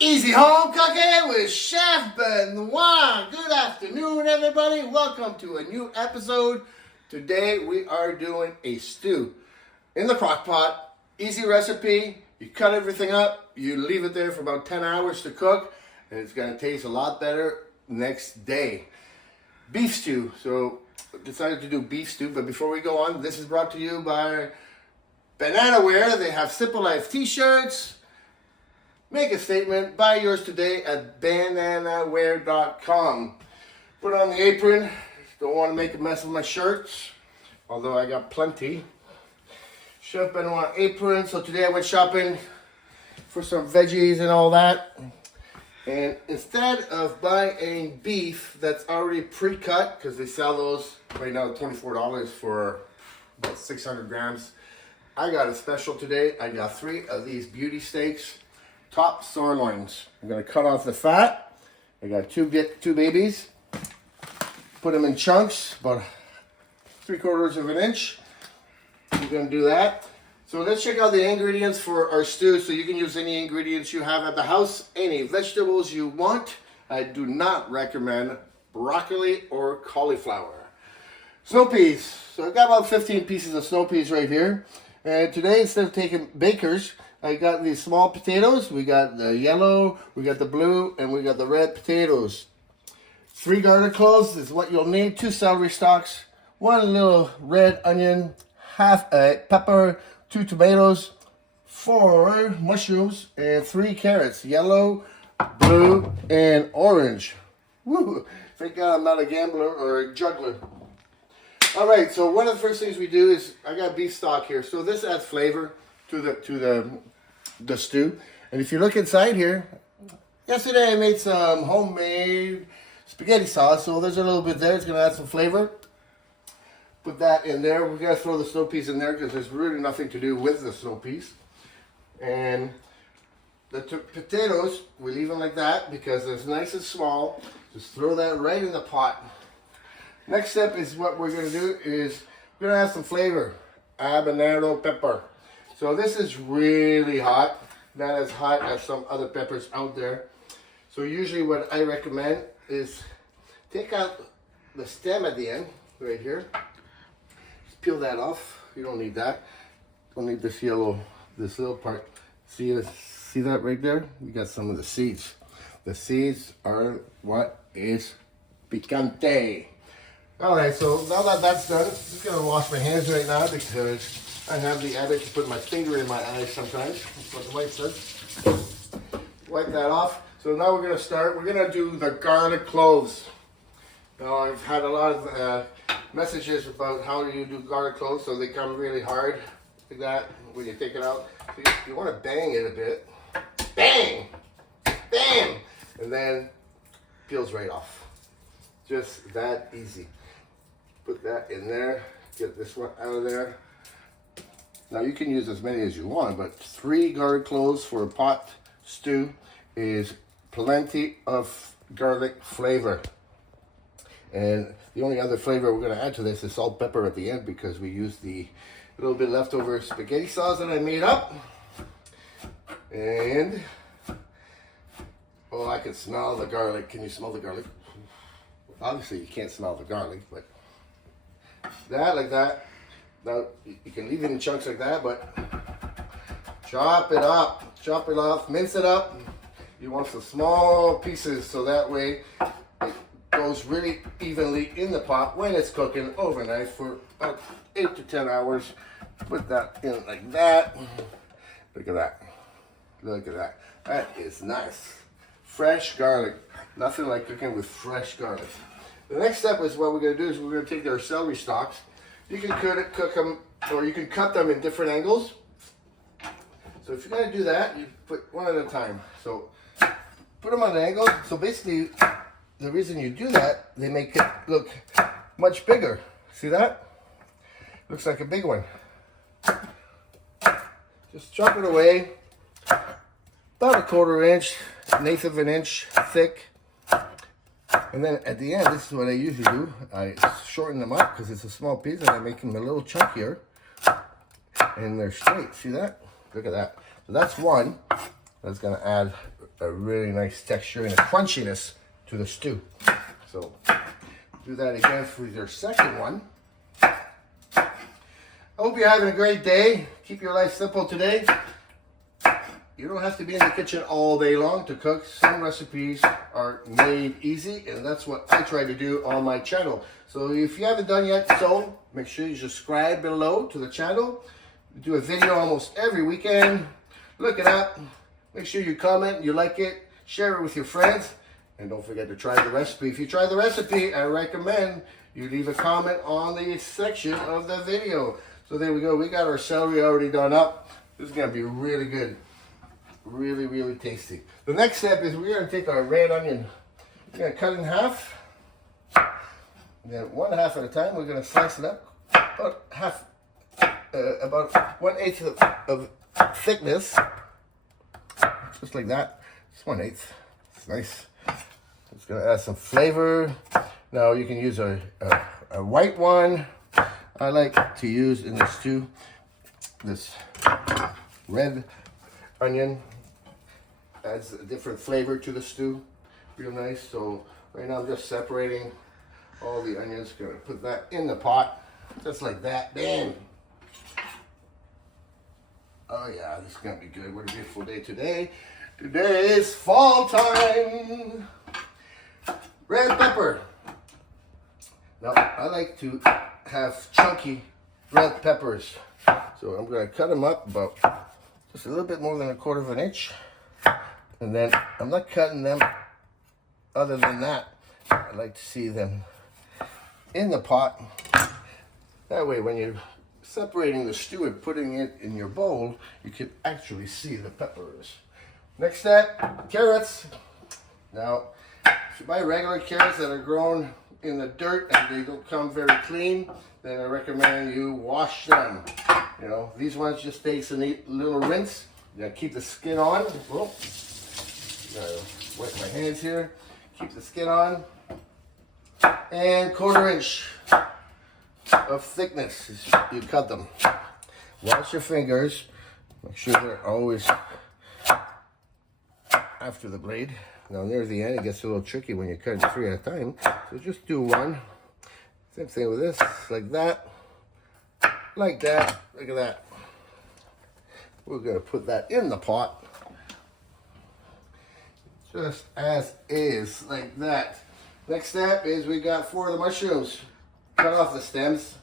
Easy home cooking with Chef Benoit. Good afternoon, everybody. Welcome to a new episode. Today we are doing a stew in the crock pot. Easy recipe. You cut everything up. You leave it there for about 10 hours to cook, and it's going to taste a lot better next day. Beef stew. So decided to do beef stew, but before we go on, this is brought to you by Banana Wear. They have Simple Life t-shirts. Make a statement. Buy yours today at bananaware.com. Put on the apron. Don't want to make a mess of my shirts, although I got plenty. Chef Benoit apron. So today I went shopping for some veggies and all that. And instead of buying beef that's already pre-cut, because they sell those right now $24 for about 600 grams, I got a special today. I got 3 of these beauty steaks. Top sirloins. I'm going to cut off the fat. I got two babies. Put them in chunks, about 3/4 of an inch. We're going to do that. So let's check out the ingredients for our stew. So you can use any ingredients you have at the house, any vegetables you want. I do not recommend broccoli or cauliflower. Snow peas. So I got about 15 pieces of snow peas right here. And today, instead of taking bakers, I got these small potatoes. We got the yellow, we got the blue, and we got the red potatoes. 3 garlic cloves is what you'll need. 2 celery stalks, 1 little red onion, half a pepper, 2 tomatoes, 4 mushrooms, and 3 carrots. Yellow, blue, and orange. Woo! Thank God I'm not a gambler or a juggler. All right, so one of the first things we do is I got beef stock here. So this adds flavor to the stew. And if you look inside here, yesterday I made some homemade spaghetti sauce. So there's a little bit there. It's going to add some flavor. Put that in there. We're going to throw the snow peas in there because there's really nothing to do with the snow peas. And the potatoes, we leave them like that because it's nice and small. Just throw that right in the pot. Next step is what we're going to do is we're going to add some flavor. Habanero pepper. So this is really hot, not as hot as some other peppers out there. So usually what I recommend is take out the stem at the end, right here. Just peel that off. You don't need that. Don't need this little part. See that right there? You got some of the seeds. The seeds are what is picante. All right, so now that that's done, I'm just gonna wash my hands right now because I have the habit to put my finger in my eyes sometimes. That's what the wife says. Wipe that off. So now we're gonna start. We're gonna do the garlic cloves. Now I've had a lot of messages about how do you do garlic cloves, so they come really hard like that when you take it out. So you want to bang it a bit. Bang! Bam! And then peels right off. Just that easy. Put that in there. Get this one out of there. Now you can use as many as you want, but 3 garlic cloves for a pot stew is plenty of garlic flavor. And the only other flavor we're going to add to this is salt, pepper at the end because we use the little bit leftover spaghetti sauce that I made up. And oh, I can smell the garlic. Can you smell the garlic? Obviously you can't smell the garlic, but that like that. Now you can leave it in chunks like that, but chop it up, chop it off, mince it up. You want some small pieces so that way it goes really evenly in the pot when it's cooking overnight for about 8 to 10 hours. Put that in like that. Look at that. Look at that. That is nice. Fresh garlic. Nothing like cooking with fresh garlic. The next step is what we're going to do is we're going to take our celery stalks. You can cook them, or you can cut them in different angles. So if you're going to do that, you put one at a time. So put them on an angle. So basically, the reason you do that, they make it look much bigger. See that? Looks like a big one. Just chop it away. About 1/4 inch, 1/8 of an inch thick. And then at the end, this is what I usually do. I shorten them up because it's a small piece and I make them a little chunkier. And they're straight. See that? Look at that. So that's one. That's going to add a really nice texture and a crunchiness to the stew. So do that again for your second one. I hope you're having a great day. Keep your life simple today. You don't have to be in the kitchen all day long to cook. Some recipes are made easy, and that's what I try to do on my channel. So if you haven't done yet, so make sure you subscribe below to the channel. We do a video almost every weekend. Look it up. Make sure you comment, you like it, share it with your friends, and don't forget to try the recipe. If you try the recipe, I recommend you leave a comment on the section of the video. So there we go. We got our celery already done up. This is going to be really good. Really, really tasty. The next step is we're going to take our red onion. We're going to cut it in half. And then 1/2 at a time, we're going to slice it up. About half, about 1/8 of thickness. Just like that. Just 1/8. It's nice. It's going to add some flavor. Now you can use a white one. I like to use in this stew this red onion. Adds a different flavor to the stew. Real nice. So right now I'm just separating all the onions. Gonna put that in the pot. Just like that. Bam! Oh yeah, this is gonna be good. What a beautiful day today. Today is fall time. Red pepper. Now I like to have chunky red peppers. So I'm gonna cut them up about just a little bit more than 1/4 of an inch. And then I'm not cutting them other than that. I like to see them in the pot. That way when you're separating the stew and putting it in your bowl, you can actually see the peppers. Next step, carrots. Now, if you buy regular carrots that are grown in the dirt and they don't come very clean, then I recommend you wash them. You know, these ones just takes a neat little rinse. You gotta keep the skin on. Whoa. Gotta wet my hands here. Keep the skin on. And 1/4 inch of thickness. You cut them. Wash your fingers. Make sure they're always after the blade. Now near the end it gets a little tricky when you're cutting 3 at a time. So just do one. Same thing with this. Like that. Like that. Look at that. We're going to put that in the pot. Just as is. Like that. Next step is we got 4 of the mushrooms. Cut off the stems.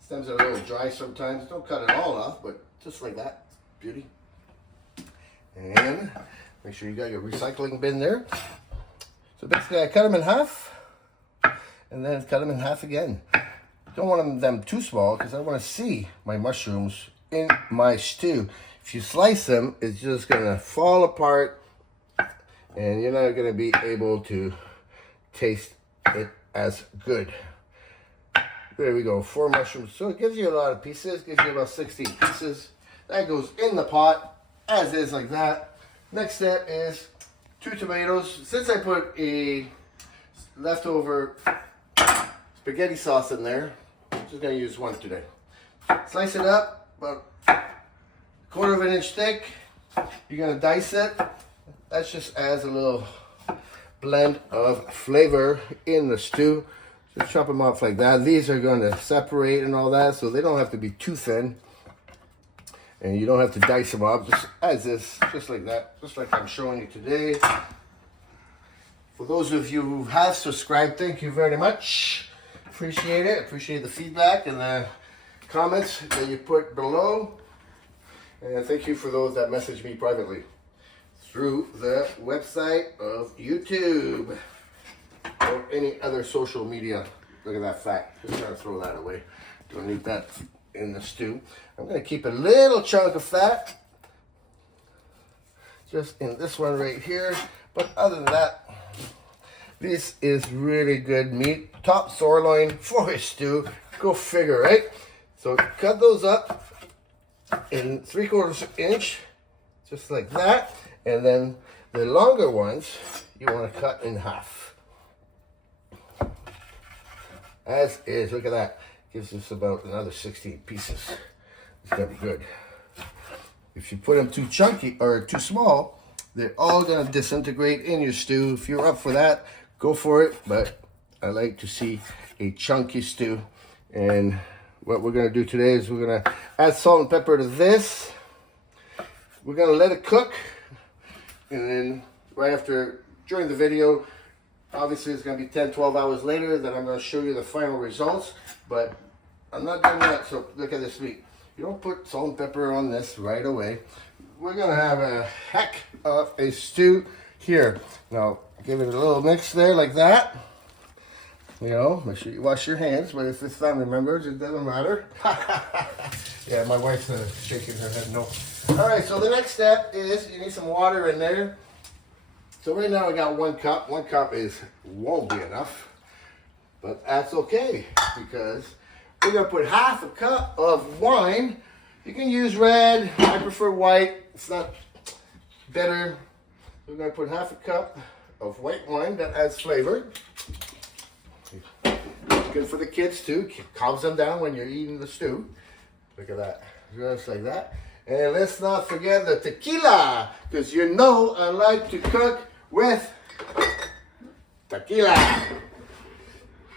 Stems are a little dry sometimes. Don't cut it all off, but just like that. Beauty. And make sure you got your recycling bin there. So basically I cut them in half. And then cut them in half again. Don't want them too small because I want to see my mushrooms in my stew. If you slice them, it's just going to fall apart and you're not going to be able to taste it as good. There we go, 4 mushrooms. So it gives you a lot of pieces, gives you about 16 pieces. That goes in the pot as is, like that. Next step is 2 tomatoes. Since I put a leftover spaghetti sauce in there, I'm just going to use 1 today. Slice it up about 1/4 of an inch thick. You're going to dice it. That just adds a little blend of flavor in the stew. Just chop them off like that. These are going to separate and all that, so they don't have to be too thin. And you don't have to dice them up, just as is, just like that, just like I'm showing you today. For those of you who have subscribed, thank you very much. Appreciate it. Appreciate the feedback and the comments that you put below. And thank you for those that message me privately through the website of YouTube or any other social media. Look at that fat. Just trying to throw that away. Don't need that in the stew. I'm going to keep a little chunk of fat just in this one right here. But other than that, this is really good meat. Top sirloin for a stew. Go figure, right? So cut those up in 3/4 inch, just like that. And then the longer ones, you want to cut in half. As is, look at that. Gives us about another 16 pieces. It's gonna be good. If you put them too chunky or too small, They're all gonna disintegrate in your stew. If you're up for that, go for it. But I like to see a chunky stew. And what we're gonna do today is we're gonna add salt and pepper to this. We're gonna let it cook. And then right after, during the video, obviously it's gonna be 10, 12 hours later that I'm gonna show you the final results. But I'm not done yet, so look at this meat. You don't put salt and pepper on this right away. We're gonna have a heck of a stew here. Now, give it a little mix there like that. You know, make sure you wash your hands, but if it's family members, it doesn't matter. Yeah, my wife's shaking her head no. All right, so the next step is you need some water in there. So right now I got 1 cup. 1 cup won't be enough, but that's okay because we're gonna put half a cup of wine. You can use red, I prefer white. It's not better. We're gonna put half a cup of white wine that adds flavor. Good for the kids too. Calms them down when you're eating the stew. Look at that, just like that. And let's not forget the tequila, because you know I like to cook with tequila.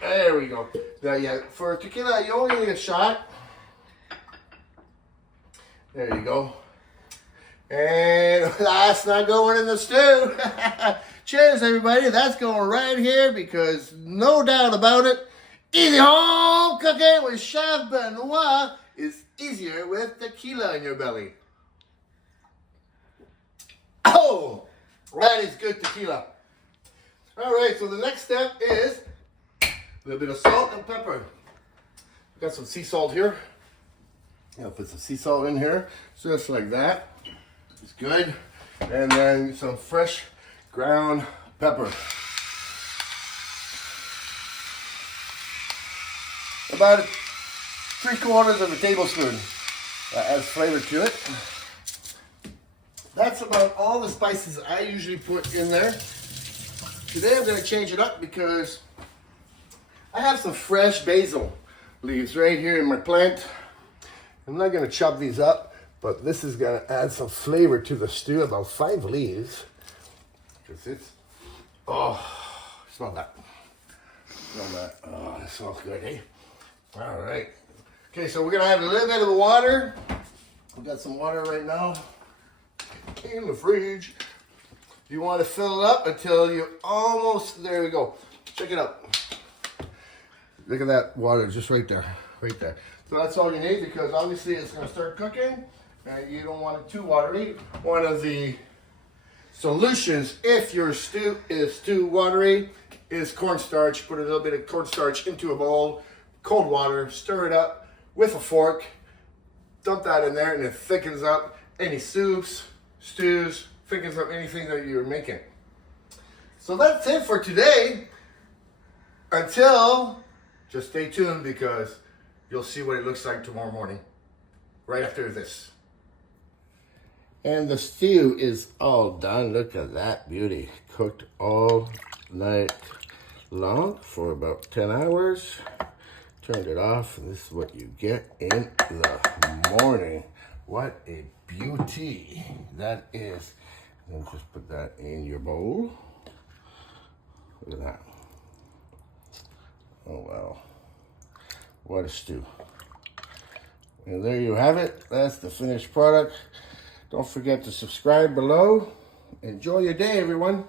There we go. Now, yeah, for tequila, you only need a shot. There you go. And that's not going in the stew. Cheers, everybody. That's going right here because no doubt about it, easy home cooking with Chef Benoit is easier with tequila in your belly. Oh, that is good tequila. All right, so the next step is a little bit of salt and pepper. Got some sea salt here. I'll put some sea salt in here, just like that. It's good. And then some fresh ground pepper. About 3/4 of a tablespoon. That adds flavor to it. That's about all the spices I usually put in there. Today I'm going to change it up because I have some fresh basil leaves right here in my plant. I'm not going to chop these up, but this is going to add some flavor to the stew. About 5 leaves. Because it's, oh, smell that. Smell that. Oh, that smells good, eh? All right. Okay, so we're going to have a little bit of the water. We've got some water right now in the fridge. You want to fill it up until you're almost, there we go. Check it out. Look at that water just right there, right there. So that's all you need because obviously it's going to start cooking and you don't want it too watery. One of the solutions, if your stew is too watery, is cornstarch. Put a little bit of cornstarch into a bowl, cold water, stir it up with a fork, dump that in there and it thickens up any soups, stews, thickens up anything that you're making. So that's it for today. Until, just stay tuned because you'll see what it looks like tomorrow morning, right after this. And the stew is all done. Look at that beauty. Cooked all night long for about 10 hours. Turned it off, and this is what you get in the morning. What a beauty that is. And just put that in your bowl. Look at that. Oh, wow. What a stew. And there you have it. That's the finished product. Don't forget to subscribe below. Enjoy your day, everyone.